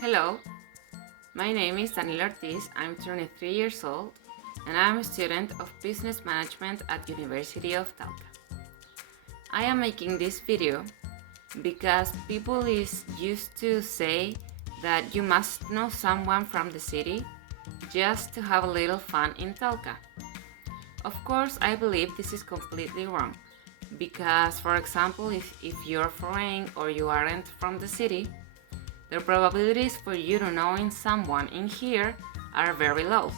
Hello, my name is Daniel Ortiz. I'm 23 years old and I'm a student of Business Management at University of Talca. I am making this video because people is used to say that you must know someone from the city just to have a little fun in Talca. Of course, I believe this is completely wrong because, for example, if you're foreign or you aren't from the city, the probabilities for you to knowing someone in here are very low.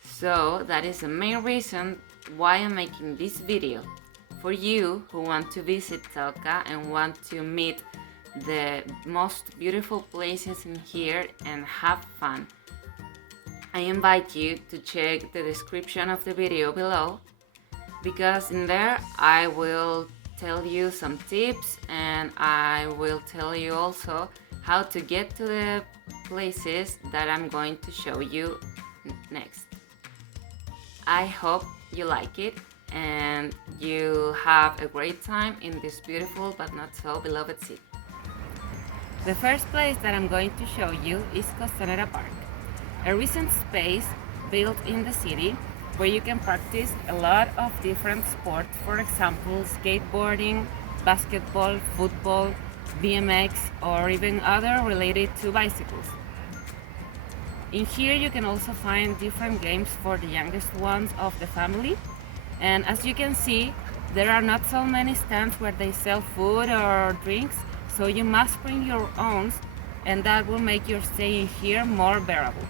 So that is the main reason why I'm making this video. For you who want to visit Talca and want to meet the most beautiful places in here and have fun, I invite you to check the description of the video below, because in there I will tell you some tips and I will tell you also how to get to the places that I'm going to show you next. I hope you like it and you have a great time in this beautiful but not so beloved city. The first place that I'm going to show you is Costanera Park, a recent space built in the city where you can practice a lot of different sports, for example, skateboarding, basketball, football, BMX, or even other related to bicycles. In here you can also find different games for the youngest ones of the family, and as you can see, there are not so many stands where they sell food or drinks, so you must bring your own, and that will make your stay in here more bearable.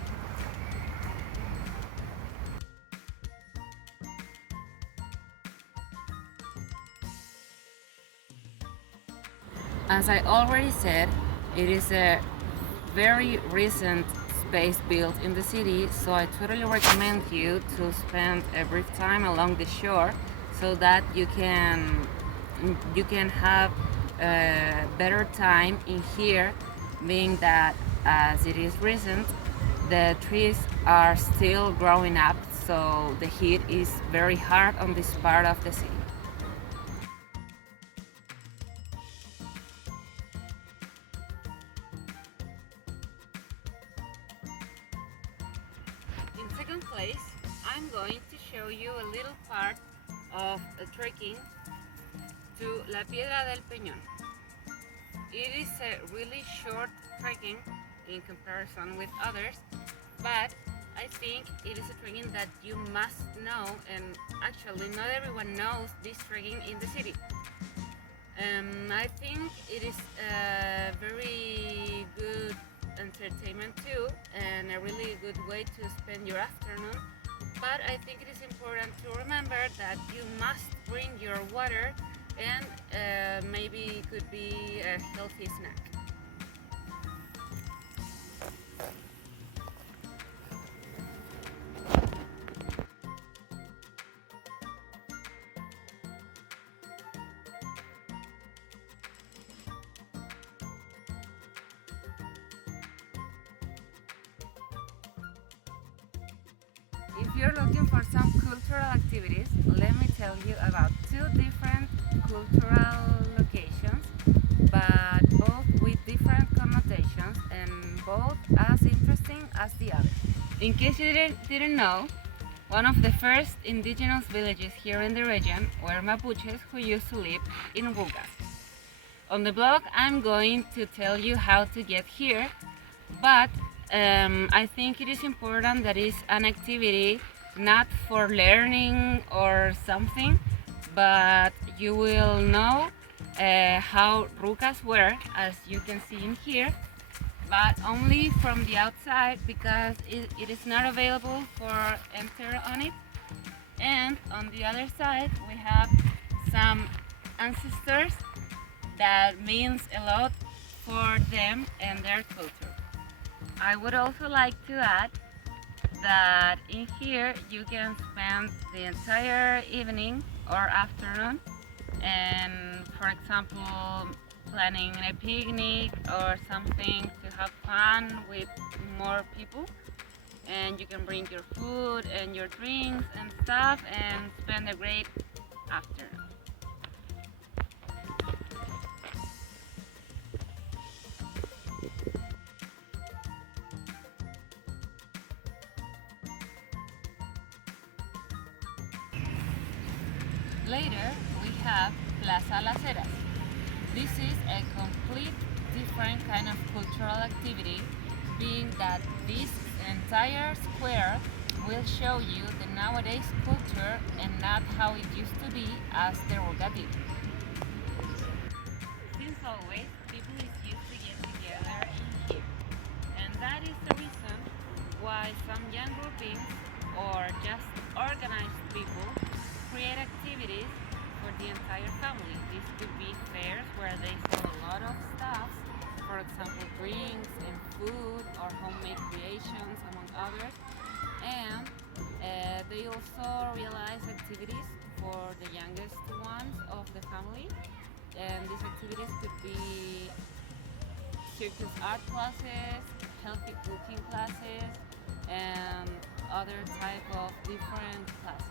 As I already said, it is a very recent space built in the city, so I totally recommend you to spend a brief time along the shore so that you can have a better time in here, being that as it is recent, the trees are still growing up, so the heat is very hard on this part of the city. In second place, I'm going to show you a little part of a trekking to La Piedra del Peñón. It is a really short trekking in comparison with others, but I think it is a trekking that you must know, and actually not everyone knows this trekking in the city. I think it is a very good entertainment too and a really good way to spend your afternoon, but I think it is important to remember that you must bring your water and maybe it could be a healthy snack. If you're looking for some cultural activities, let me tell you about two different cultural locations, but both with different connotations and both as interesting as the other. In case you didn't know, one of the first indigenous villages here in the region were Mapuches who used to live in Rugas. On the blog I'm going to tell you how to get here, but I think it is important that it's an activity not for learning or something, but you will know how rucas work, as you can see in here, but only from the outside because it is not available for enter on it. And on the other side we have some ancestors that means a lot for them and their culture. I would also like to add that in here you can spend the entire evening or afternoon and, for example, planning a picnic or something to have fun with more people, and you can bring your food and your drinks and stuff and spend a great afternoon. Later, we have Plaza Las Heras. This is a complete different kind of cultural activity, being that this entire square will show you the nowadays culture and not how it used to be as the Ruga did. Since always, people is used to get together in here, and that is the reason why some young groupings or just organized people create activities for the entire family. This could be fairs where they sell a lot of stuff, for example drinks and food or homemade creations among others, and they also realize activities for the youngest ones of the family, and these activities could be circus art classes, healthy cooking classes, and other type of different classes.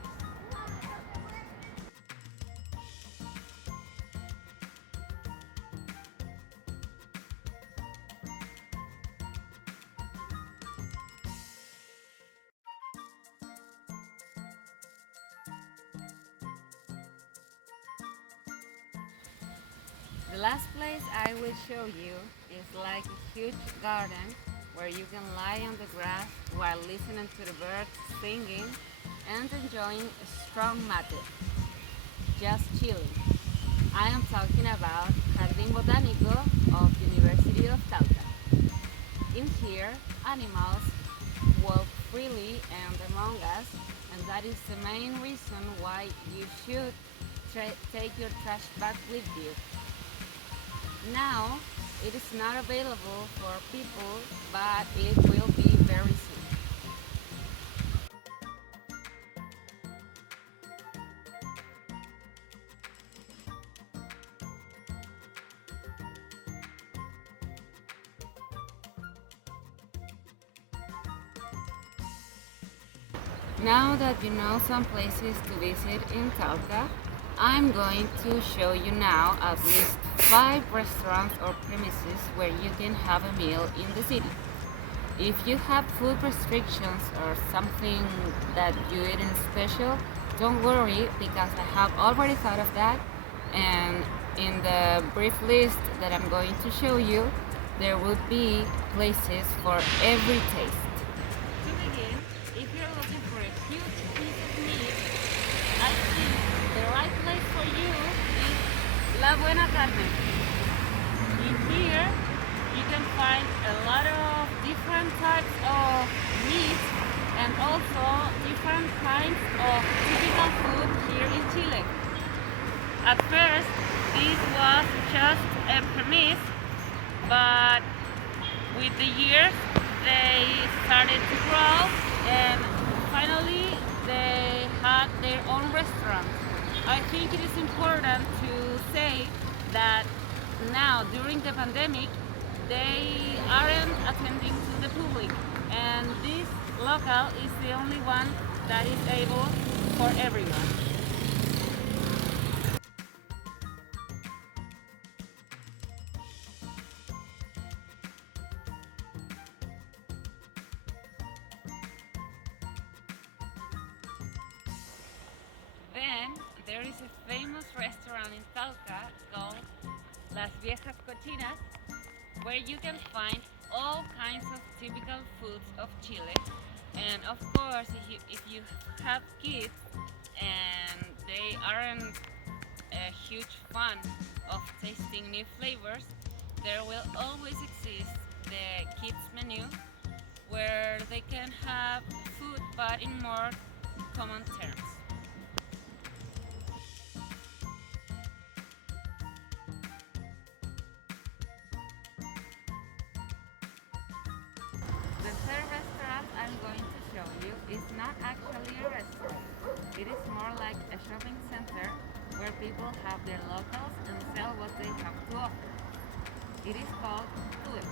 The last place I will show you is like a huge garden where you can lie on the grass while listening to the birds singing and enjoying a strong mate, just chilling. I am talking about Jardín Botánico of University of Talca. In here, animals walk freely and among us, and that is the main reason why you should take your trash bag with you. Now, it is not available for people, but it will be very soon. Now that you know some places to visit in Talca, I'm going to show you now at least 5 restaurants or premises where you can have a meal in the city. If you have food restrictions or something that you eat in special, don't worry because I have already thought of that, and in the brief list that I'm going to show you, there would be places for every taste. To begin, if you're looking for a huge piece of meat, I think the right place for you is La Buena Carne. In here, you can find a lot of different types of meat and also different kinds of typical food here in Chile. At first, this was just a premise, but with the years, they started to grow and finally they had their own restaurant. I think it is important to say that now during the pandemic they aren't attending to the public, and this local is the only one that is able for everyone. Then there is a famous restaurant in Talca called Las Viejas Cochinas, where you can find all kinds of typical foods of Chile. And of course, if you have kids and they aren't a huge fan of tasting new flavors, there will always exist the kids menu where they can have food but in more common terms. The third restaurant I'm going to show you is not actually a restaurant. It is more like a shopping center where people have their locals and sell what they have to offer. It is called Tule.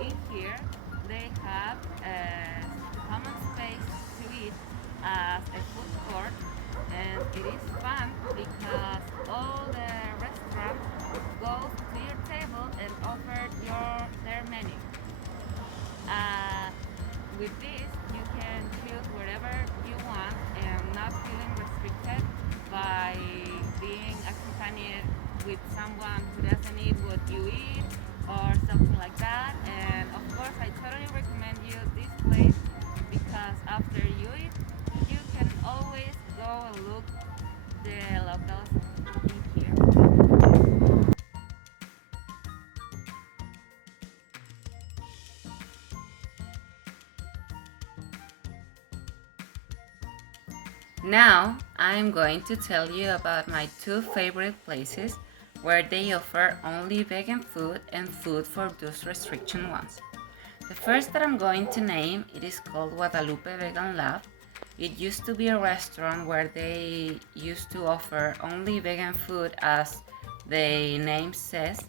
In here, they have a common space to eat as a food court, and it is fun because all the restaurant goes to your table and offer their menu. With this, you can choose whatever you want with someone who doesn't eat what you eat or something like that. And of course, I totally recommend you this place because after you eat, you can always go and look the locals in here. Now I'm going to tell you about my two favorite places where they offer only vegan food and food for those restriction ones. The first that I'm going to name, it is called Guadalupe Vegan Lab. It used to be a restaurant where they used to offer only vegan food as the name says,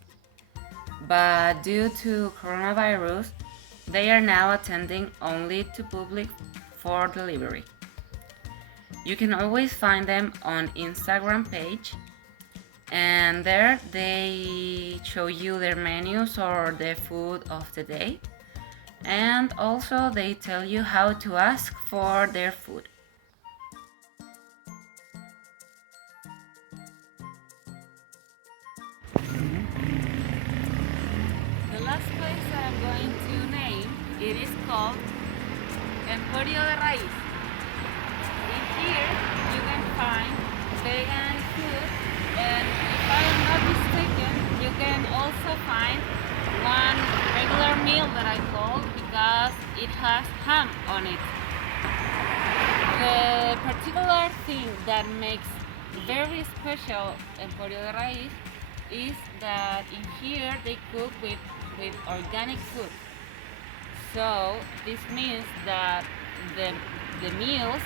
but due to coronavirus, they are now attending only to public for delivery. You can always find them on Instagram page, and there they show you their menus or the food of the day, and also they tell you how to ask for their food. The last place that I'm going to name, it is called Emporio de Raíz. Here you can find vegan food, and if I am not mistaken, you can also find one regular meal that I call because it has ham on it. The particular thing that makes very special Emporio de Raíz is that in here they cook with organic food. So this means that the meals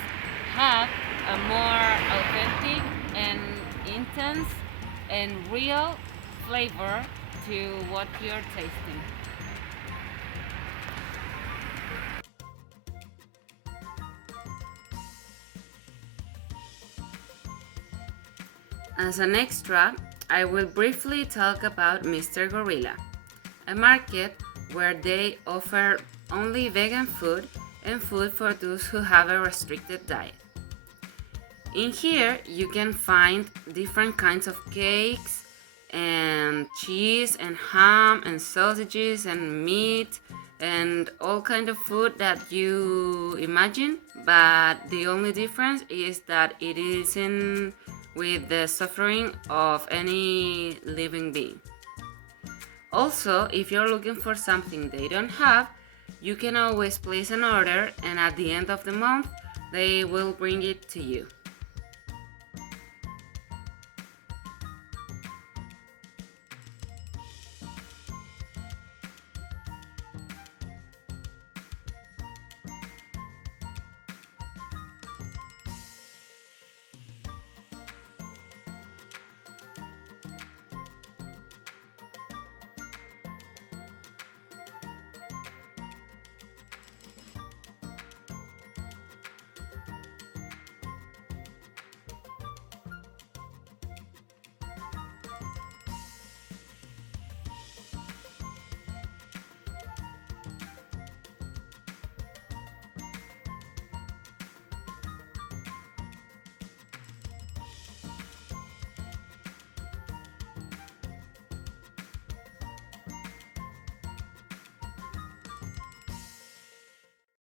have a more authentic and intense and real flavor to what you're tasting. As an extra, I will briefly talk about Mr. Gorilla, a market where they offer only vegan food and food for those who have a restricted diet. In here you can find different kinds of cakes and cheese and ham and sausages and meat and all kind of food that you imagine, but the only difference is that it isn't with the suffering of any living being. Also, if you're looking for something they don't have, you can always place an order, and at the end of the month they will bring it to you.